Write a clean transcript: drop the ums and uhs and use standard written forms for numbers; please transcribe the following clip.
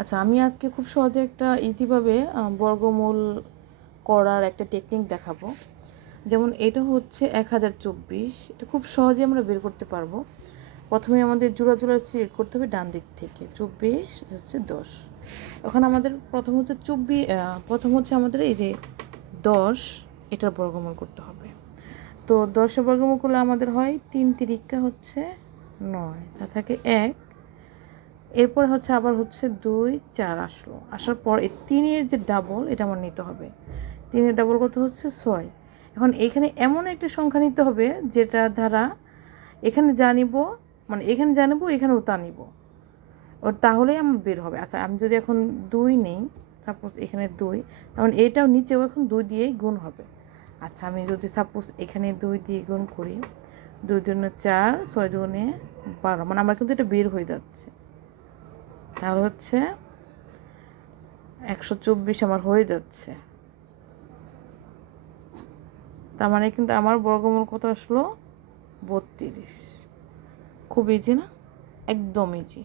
আচ্ছা, আমি আজকে খুব সহজে একটা ইজিভাবে বর্গমূল করার একটা টেকনিক দেখাবো। যেমন এটা হচ্ছে 1024, এটা খুব সহজে আমরা বের করতে পারবো। প্রথমে আমাদের জোড়া জোড়া সিলেক্ট করতে হবে ডান দিক থেকে। 24 হচ্ছে 10। ওখানে আমাদের প্রথম হচ্ছে আমাদের এই যে 10, এটার বর্গমূল করতে হবে। তো 10-এর বর্গমূল করলে আমাদের হয় 3 তিরিকা হচ্ছে 9, তা থাকে 1। এরপর হচ্ছে আবার হচ্ছে 2 4 আসার পর এই 3-এর যে ডাবল এটা আমার নিতে হবে। 3-এর ডাবল কত হচ্ছে 6। এখন এখানে এমন একটা সংখ্যা নিতে হবে যেটা দ্বারা এখানে যা নিব, মানে এখানে যা নেব এখানেও তা নিব, ওর তাহলেই আমার বের হবে। আচ্ছা, আমি যদি এখন 2 নেই, সাপোজ এখানে 2, তখন এটাও নিচেও এখন 2 দিয়েই গুণ হবে। আচ্ছা, আমি যদি সাপোজ এখানে 2 দিয়ে গুণ করি, 2 দুগুণে 4, 6 দুগুণে 12, মানে আমার কিন্তু এটা বের হয়ে যাচ্ছে। তাহলে হচ্ছে 124 আমার হয়ে যাচ্ছে। তার মানে কিন্তু আমার বর্গমূল কত আসলো? 32। খুব ইজি না? একদম ইজি।